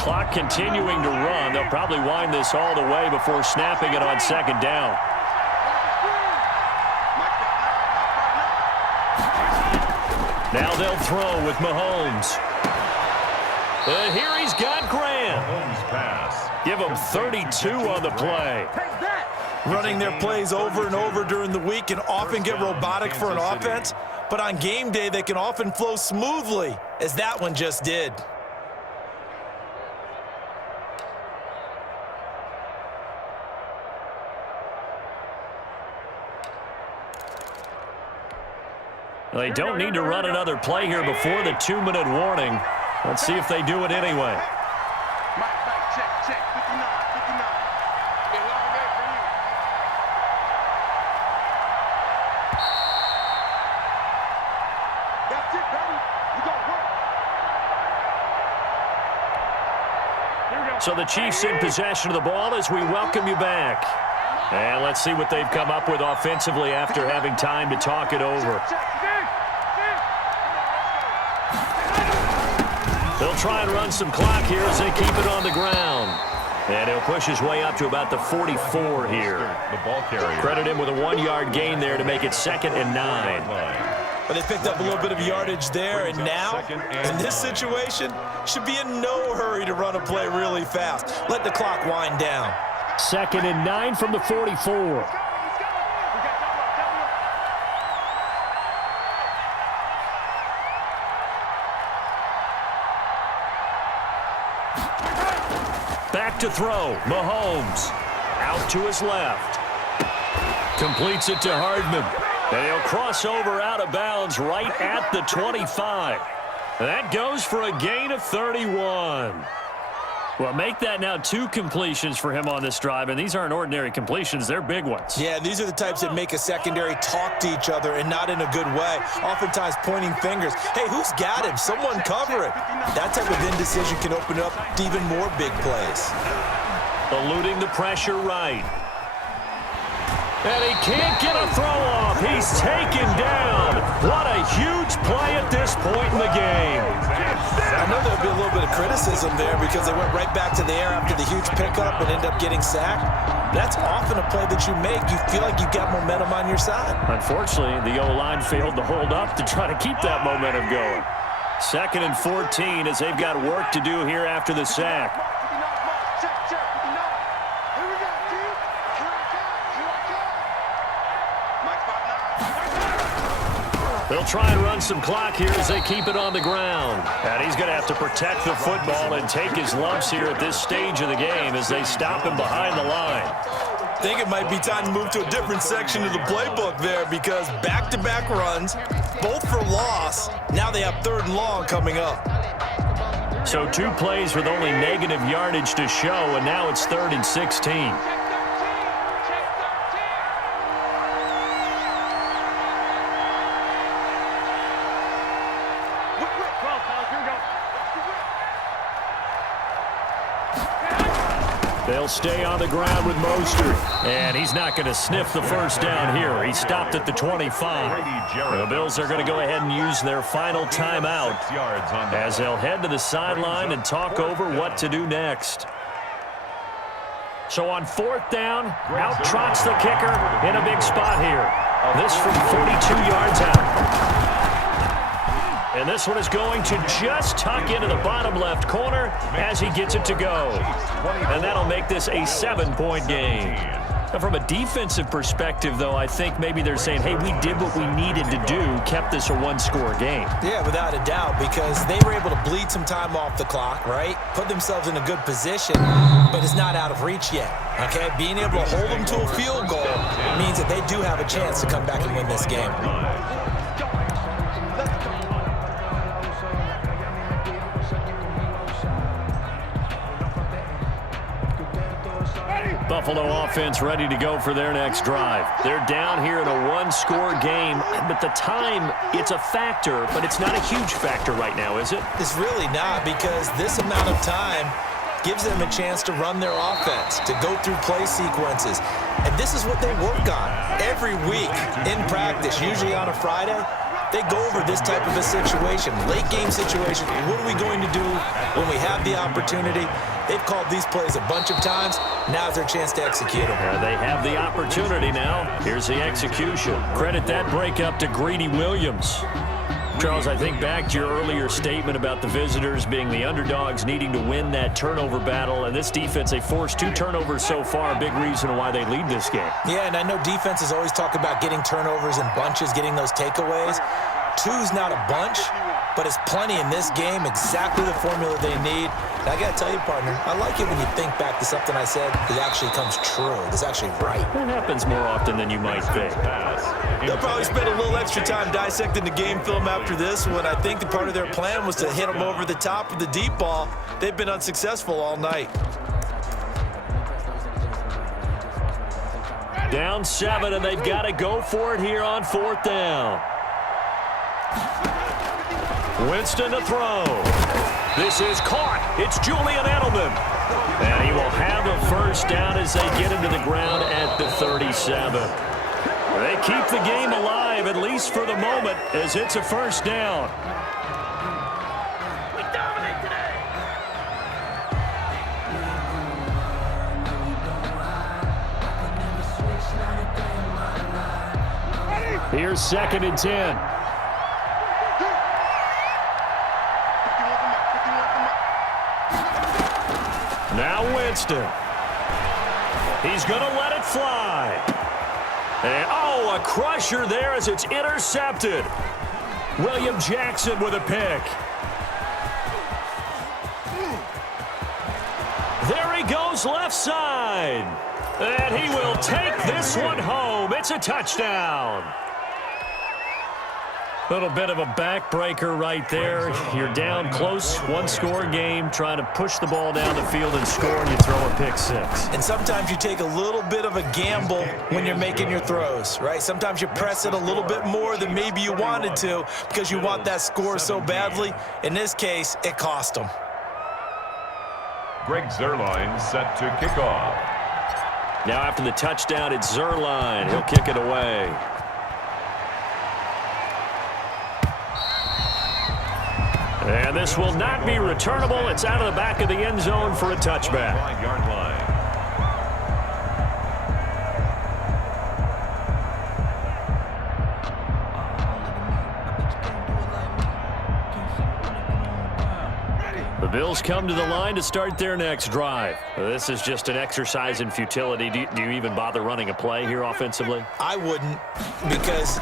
Clock continuing to run. They'll probably wind this all the way before snapping it on second down. Now they'll throw with Mahomes. And here he's got Graham. Give him 32 on the play. Running their plays over and over during the week can often get robotic for an offense, but on game day they can often flow smoothly, as that one just did. They don't need to run another play here before the 2-minute warning. Let's see if they do it anyway. So the Chiefs in possession of the ball as we welcome you back. And let's see what they've come up with offensively after having time to talk it over. They'll try and run some clock here as they keep it on the ground. And he'll push his way up to about the 44 here. The ball carrier. Credit him with a 1-yard gain there to make it 2nd and 9. But they picked up a little bit of yardage there, and now, in this situation, should be in no hurry to run a play really fast. Let the clock wind down. 2nd and 9 from the 44. Back to throw. Mahomes. Out to his left. Completes it to Hardman. And he'll cross over out of bounds right at the 25. That goes for a gain of 31. Well, make that now 2 completions for him on this drive, and these aren't ordinary completions. They're big ones. Yeah, these are the types that make a secondary talk to each other and not in a good way, oftentimes pointing fingers. Hey, who's got him? Someone cover it. That type of indecision can open up to even more big plays. Eluding the pressure right. And he can't get a throw off. He's taken down. What a huge play at this point in the game. I know there'll be a little bit of criticism there because they went right back to the air after the huge pickup and ended up getting sacked. That's often a play that you make. You feel like you've got momentum on your side. Unfortunately, the O-line failed to hold up to try to keep that momentum going. 2nd and 14 as they've got work to do here after the sack. They'll try and run some clock here as they keep it on the ground. And he's going to have to protect the football and take his lumps here at this stage of the game as they stop him behind the line. I think it might be time to move to a different section of the playbook there because back-to-back runs, both for loss. Now they have 3rd and long coming up. So 2 plays with only negative yardage to show, and now it's 3rd and 16. They'll stay on the ground with Mostert. And he's not going to sniff the first down here. He stopped at the 25. The Bills are going to go ahead and use their final timeout as they'll head to the sideline and talk over what to do next. So on 4th down, out trots the kicker in a big spot here. This from 42 yards out. And this one is going to just tuck into the bottom left corner as he gets it to go. And that'll make this a 7-point game. Now, from a defensive perspective, though, I think maybe they're saying, hey, we did what we needed to do, kept this a 1-score game. Yeah, without a doubt, because they were able to bleed some time off the clock, right? Put themselves in a good position, but it's not out of reach yet, okay? Being able to hold them to a field goal means that they do have a chance to come back and win this game. Buffalo offense ready to go for their next drive. They're down here in a 1-score game, but the time, it's a factor, but it's not a huge factor right now, is it? It's really not, because this amount of time gives them a chance to run their offense, to go through play sequences. And this is what they work on every week in practice, usually on a Friday. they go over this type of a situation, late game situation. What are we going to do when we have the opportunity? They've called these plays a bunch of times. Now's their chance to execute them. They have the opportunity now. Here's the execution. Credit that breakup to Greedy Williams. Charles, I think back to your earlier statement about the visitors being the underdogs needing to win that turnover battle, and this defense, they forced 2 turnovers so far, a big reason why they lead this game. Yeah, and I know defenses always talk about getting turnovers in bunches, getting those takeaways. 2's not a bunch, but it's plenty in this game, exactly the formula they need. And I got to tell you, partner, I like it when you think back to something I said that actually comes true. It's actually right. That happens more often than you might think. They'll probably spend a little extra time dissecting the game film after this one. I think the part of their plan was to hit them over the top of the deep ball. They've been unsuccessful all night. Down 7, and they've got to go for it here on 4th down. Winston to throw. This is caught. It's Julian Edelman. And he will have a first down as they get into the ground at the 37. They keep the game alive, at least for the moment, as it's a first down. We dominate today. Here's 2nd and 10. Now Winston. He's going to let it fly. And, oh, a crusher there as it's intercepted. William Jackson with a pick. There he goes left side. And he will take this one home. It's a touchdown. Little bit of a backbreaker right there. You're down close, 1-score game, trying to push the ball down the field and score, and you throw a pick 6. And sometimes you take a little bit of a gamble when you're making your throws, right? Sometimes you press it a little bit more than maybe you wanted to because you want that score so badly. In this case, it cost them. Greg Zuerlein set to kick off. Now after the touchdown, it's Zuerlein. He'll kick it away. And this will not be returnable. It's out of the back of the end zone for a touchback. 5-yard line. The Bills come to the line to start their next drive. This is just an exercise in futility. Do you even bother running a play here offensively? I wouldn't, because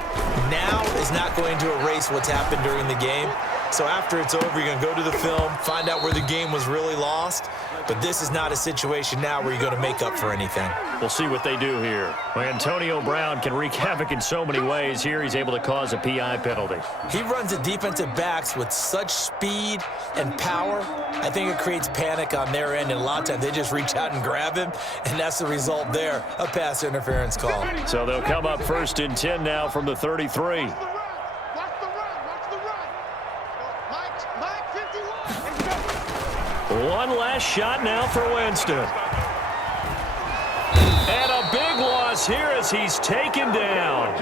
now is not going to erase what's happened during the game. So after it's over, you're going to go to the film, find out where the game was really lost. But this is not a situation now where you're going to make up for anything. We'll see what they do here. Well, Antonio Brown can wreak havoc in so many ways. Here he's able to cause a PI penalty. He runs the defensive backs with such speed and power. I think it creates panic on their end, and a lot of times they just reach out and grab him, and that's the result there, a pass interference call. So they'll come up 1st and 10 now from the 33. One last shot now for Winston. And a big loss here as he's taken down.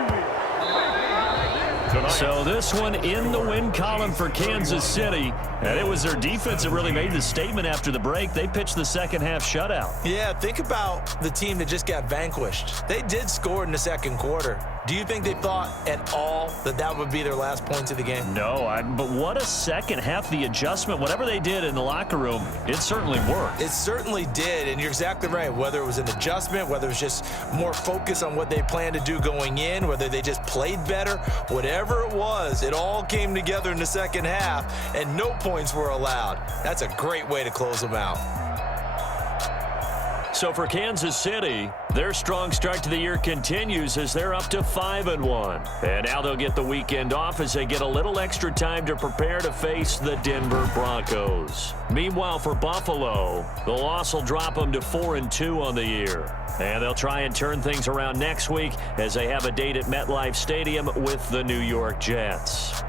So this one in the win column for Kansas City. And it was their defense that really made the statement after the break. They pitched the second half shutout. Yeah, think about the team that just got vanquished. They did score in the second quarter. Do you think they thought at all that that would be their last points of the game? No, but what a second half. The adjustment, whatever they did in the locker room, it certainly worked. It certainly did, and you're exactly right. Whether it was an adjustment, whether it was just more focus on what they planned to do going in, whether they just played better, whatever it was, it all came together in the second half, and no points were allowed. That's a great way to close them out. So for Kansas City, their strong start to the year continues as they're up to 5-1. And now they'll get the weekend off as they get a little extra time to prepare to face the Denver Broncos. Meanwhile, for Buffalo, the loss will drop them to 4-2 on the year. And they'll try and turn things around next week as they have a date at MetLife Stadium with the New York Jets.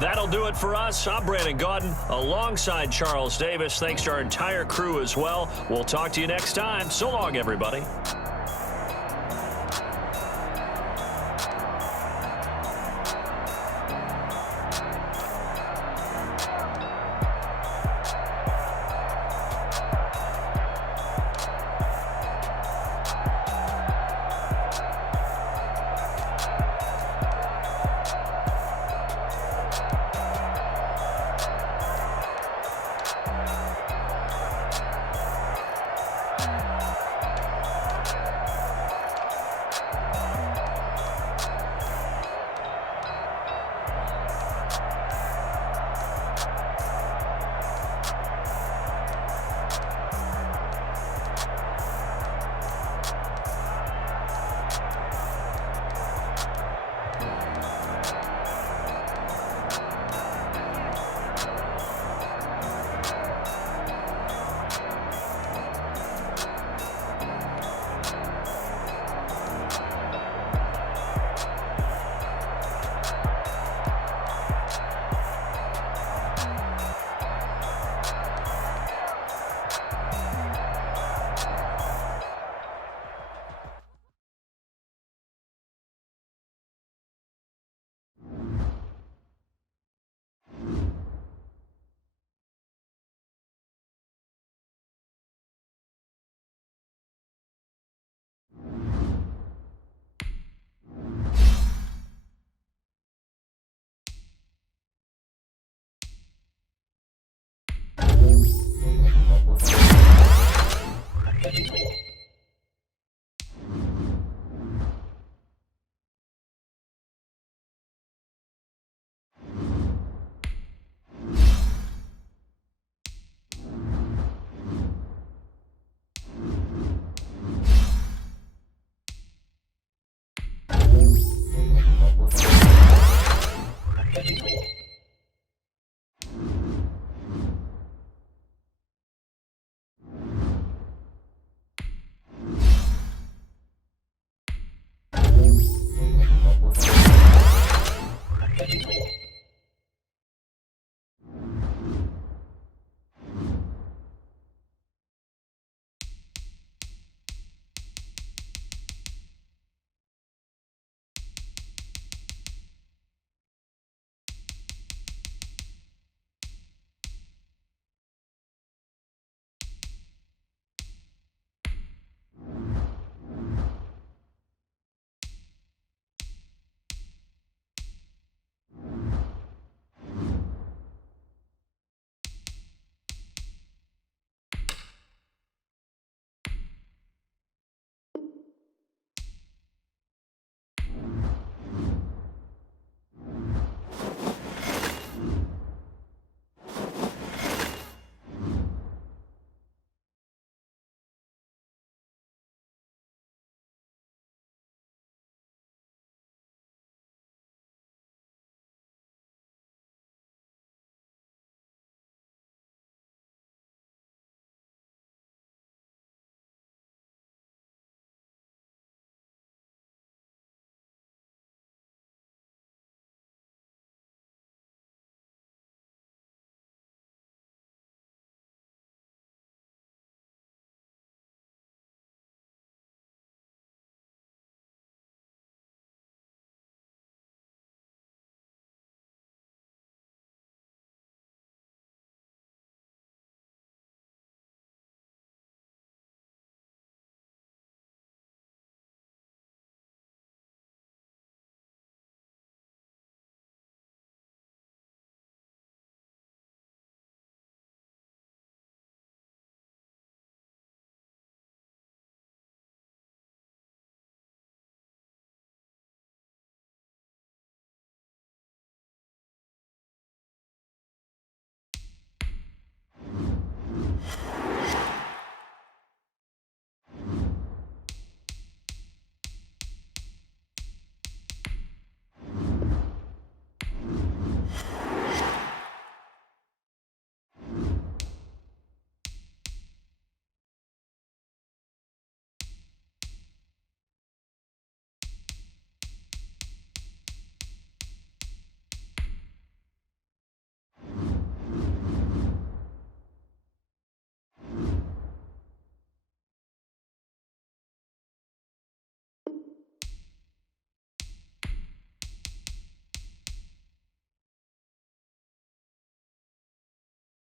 That'll do it for us. I'm Brandon Gaudin alongside Charles Davis. Thanks to our entire crew as well. We'll talk to you next time. So long, everybody.